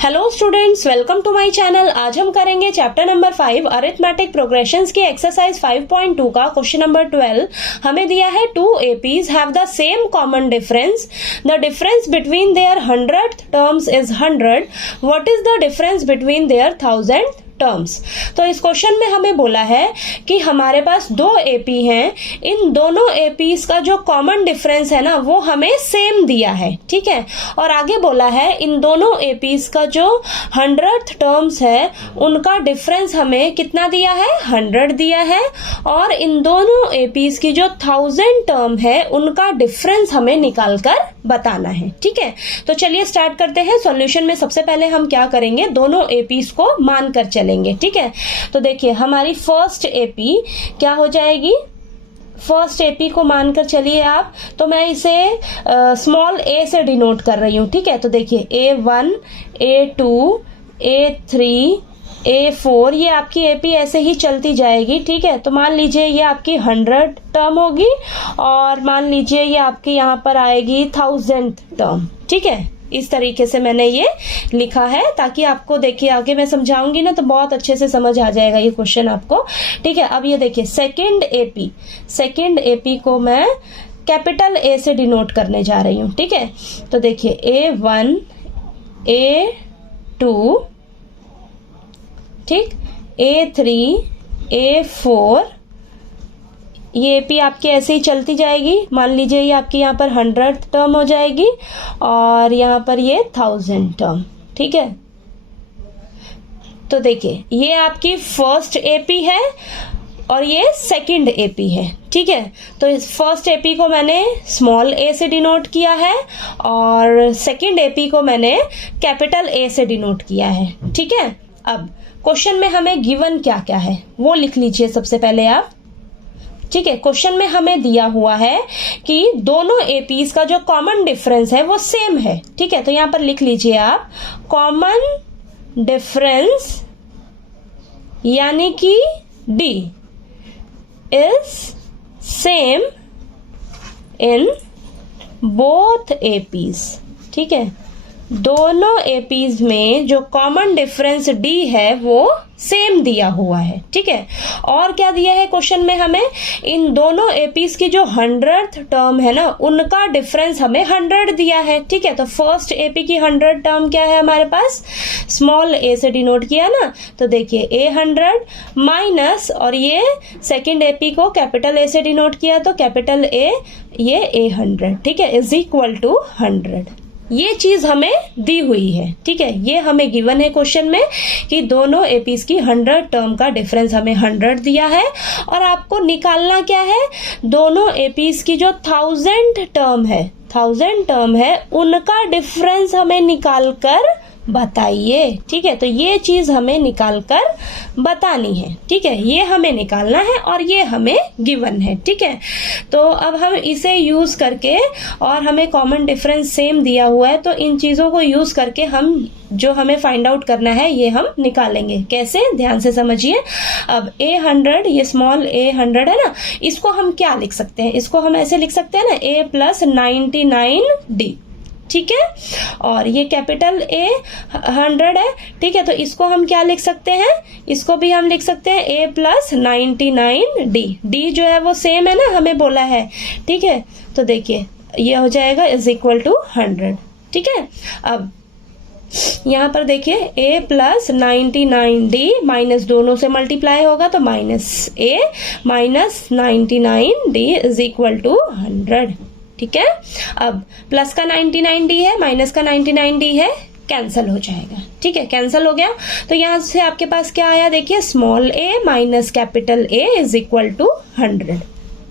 Hello students, welcome to my channel. आज हम करेंगे चैप्टर नंबर 5 अरिथमेटिक प्रोग्रेशंस की एक्सरसाइज 5.2 का क्वेश्चन नंबर 12। हमें दिया है two APs have the same common difference. The difference between their 100th terms is 100। What is the difference between their 1000 terms. तो इस क्वेश्चन में हमें बोला है कि हमारे पास दो एपी हैं, इन दोनों एपीज का जो कॉमन डिफरेंस है ना वो हमें सेम दिया है, ठीक है। और आगे बोला है इन दोनों एपीज का जो 100th टर्म्स है उनका डिफरेंस हमें कितना दिया है, 100 दिया है। और इन दोनों एपीज की जो 1000 टर्म है उनका डिफरेंस हमें निकाल कर बताना है, ठीक है। तो चलिए स्टार्ट करते हैं। सॉल्यूशन में सबसे पहले हम क्या करेंगे, दोनों एपीज को मान कर चलेंगे, ठीक है। तो देखिए हमारी फर्स्ट एपी क्या हो जाएगी, फर्स्ट एपी को मानकर चलिए आप, तो मैं इसे स्मॉल ए से डिनोट कर रही हूं, ठीक है। तो देखिए A1, A2, A3, A4 ये आपकी एपी ऐसे ही चलती जाएगी, ठीक है। तो मान लीजिए ये आपकी 100 टर्म होगी और मान लीजिए ये आपकी यहाँ पर आएगी 1000 टर्म, ठीक है। इस तरीके से मैंने ये लिखा है ताकि आपको देखिए आगे मैं समझाऊंगी ना तो बहुत अच्छे से समझ आ जाएगा ये क्वेश्चन आपको, ठीक है। अब ये देखिए सेकंड एपी को मैं कैपिटल ए से डिनोट करने जा रही हूँ, ठीक है। तो देखिए A1, A2, ठीक, A3, A4 ये एपी आपकी ऐसे ही चलती जाएगी। मान लीजिए ये आपकी यहाँ पर 100 टर्म हो जाएगी और यहाँ पर ये 1000 टर्म, ठीक है। तो देखिए ये आपकी फर्स्ट एपी है और ये सेकंड एपी है, ठीक है। तो इस फर्स्ट एपी को मैंने स्मॉल ए से डिनोट किया है और सेकंड एपी को मैंने कैपिटल ए से डिनोट किया है, ठीक है। अब क्वेश्चन में हमें गिवन क्या क्या है वो लिख लीजिए सबसे पहले आप, ठीक है। क्वेश्चन में हमें दिया हुआ है कि दोनों एपीज का जो कॉमन डिफरेंस है वो सेम है, ठीक है। तो यहां पर लिख लीजिए आप कॉमन डिफरेंस यानी कि D is same in both APs, ठीक है। दोनों एपीज में जो कॉमन डिफरेंस डी है वो सेम दिया हुआ है, ठीक है। और क्या दिया है क्वेश्चन में हमें, इन दोनों एपीज की जो 100th टर्म है ना उनका डिफरेंस हमें 100 दिया है, ठीक है। तो फर्स्ट एपी की 100 टर्म क्या है हमारे पास, स्मॉल ए से डिनोट किया ना, तो देखिए A100 माइनस और ये सेकंड एपी को कैपिटल ए से डिनोट किया तो कैपिटल ए ये A100, ठीक है, इज इक्वल टू 100। ये चीज हमें दी हुई है, ठीक है। ये हमें गिवन है क्वेश्चन में कि दोनों एपीज की 100 टर्म का डिफरेंस हमें 100 दिया है और आपको निकालना क्या है, दोनों एपीज की जो 1000 टर्म है उनका डिफरेंस हमें निकाल कर बताइए, ठीक है। तो ये चीज हमें निकाल कर बतानी है, ठीक है। ये हमें निकालना है और ये हमें गिवन है, ठीक है। तो अब हम इसे यूज करके, और हमें कॉमन डिफरेंस सेम दिया हुआ है तो इन चीजों को यूज करके हम जो हमें फाइंड आउट करना है ये हम निकालेंगे। कैसे, ध्यान से समझिए। अब A100 ये स्मॉल A100 है ना, इसको हम क्या लिख सकते हैं, इसको हम ऐसे लिख सकते हैं ना A + 99D, ठीक है। और ये कैपिटल A100 है, ठीक है। तो इसको हम क्या लिख सकते हैं, इसको भी हम लिख सकते हैं A + 99D। डी जो है वो सेम है ना हमें बोला है, ठीक है। तो देखिए ये हो जाएगा इज इक्वल टू 100, ठीक है। अब यहाँ पर देखिए A + 99D माइनस दोनों से मल्टीप्लाई होगा तो -A - 99D is equal to 100, ठीक है। अब प्लस का 99D है, माइनस का 99D है, कैंसल हो जाएगा, ठीक है, कैंसल हो गया। तो यहां से आपके पास क्या आया, देखिए small a minus capital A is equal to 100,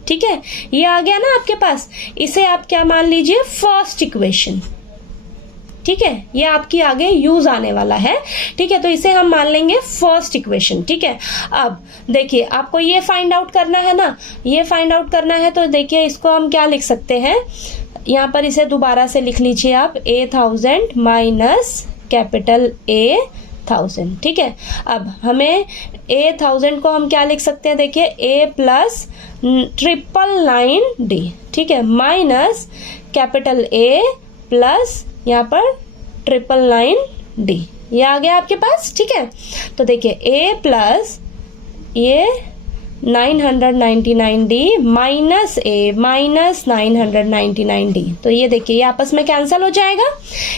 ठीक है। ये आ गया ना आपके पास। इसे आप क्या मान लीजिए, फर्स्ट इक्वेशन, ठीक है। ये आपकी आगे यूज आने वाला है, ठीक है। तो इसे हम मान लेंगे फर्स्ट इक्वेशन, ठीक है। अब देखिए आपको ये फाइंड आउट करना है ना, ये फाइंड आउट करना है तो देखिए इसको हम क्या लिख सकते हैं, यहाँ पर इसे दोबारा से लिख लीजिए आप A1000 माइनस कैपिटल A1000, ठीक है। अब हमें A1000 को हम क्या लिख सकते हैं, देखिए A + 999D, ठीक है, माइनस कैपिटल A प्लस यहाँ पर 999D, ये आ गया आपके पास, ठीक है। तो देखिए a प्लस ये 999D minus a minus 999D, तो ये देखिए ये आपस में कैंसिल हो जाएगा,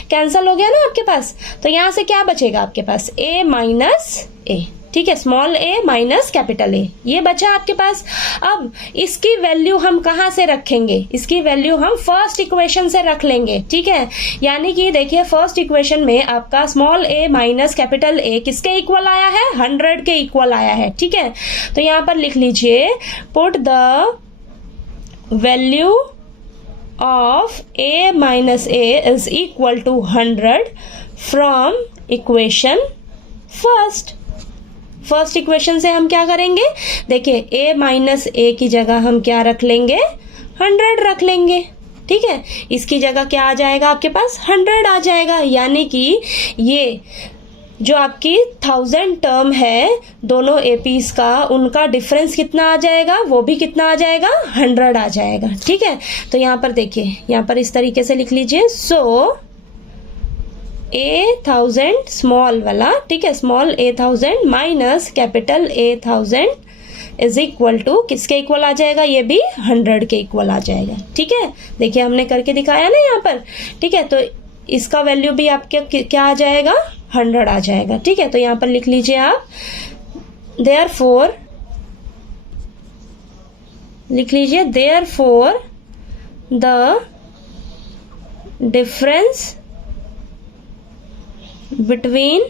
कैंसिल हो गया ना आपके पास। तो यहाँ से क्या बचेगा आपके पास, a माइनस a, ठीक है, small a minus capital A, ये बचा आपके पास। अब इसकी वैल्यू हम कहाँ से रखेंगे, इसकी वैल्यू हम फर्स्ट इक्वेशन से रख लेंगे, ठीक है। यानी कि देखिए फर्स्ट इक्वेशन में आपका small a minus capital A किसके इक्वल आया है, 100 के इक्वल आया है, ठीक है। तो यहाँ पर लिख लीजिए put the value of a minus a is equal to 100 from equation first equation से हम क्या करेंगे, देखिए a माइनस a की जगह हम क्या रख लेंगे, 100 रख लेंगे, ठीक है। इसकी जगह क्या आ जाएगा आपके पास, 100 आ जाएगा। यानी कि ये जो आपकी 1000 टर्म है दोनों एपीज का, उनका डिफरेंस कितना आ जाएगा, वो भी कितना आ जाएगा, 100 आ जाएगा, ठीक है। तो यहाँ पर देखिए, यहाँ पर इस तरीके से लिख लीजिए, सो A1000 स्मॉल वाला, ठीक है, small A1000 minus capital A1000 is equal to किसके इक्वल आ जाएगा, ये भी 100 के इक्वल आ जाएगा, ठीक है। देखिए हमने करके दिखाया ना यहाँ पर, ठीक है। तो इसका वैल्यू भी आपके क्या आ जाएगा, 100 आ जाएगा, ठीक है। तो यहाँ पर लिख लीजिए आप, देयरफॉर लिख लीजिए, therefore the difference between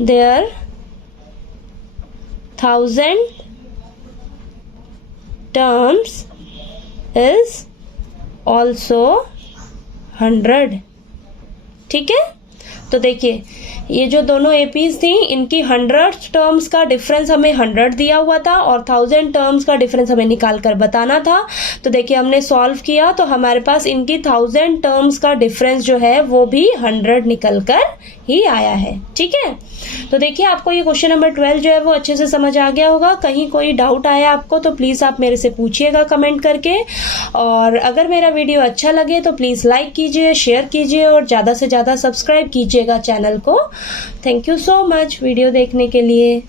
their 1000 terms is also 100, ठीक है। तो देखिए ये जो दोनों एपीज थी, इनकी 100 टर्म्स का डिफरेंस हमें 100 दिया हुआ था और 1000 टर्म्स का डिफरेंस हमें निकाल कर बताना था। तो देखिए हमने सॉल्व किया तो हमारे पास इनकी 1000 टर्म्स का डिफरेंस जो है वो भी 100 निकल कर ही आया है, ठीक है। तो देखिए आपको ये क्वेश्चन नंबर 12 जो है वो अच्छे से समझ आ गया होगा। कहीं कोई डाउट आया आपको तो प्लीज आप मेरे से पूछिएगा कमेंट करके, और अगर मेरा वीडियो अच्छा लगे तो प्लीज लाइक कीजिए, शेयर कीजिए और ज्यादा से ज्यादा सब्सक्राइब कीजिएगा चैनल को। Thank you so much video देखने के लिए।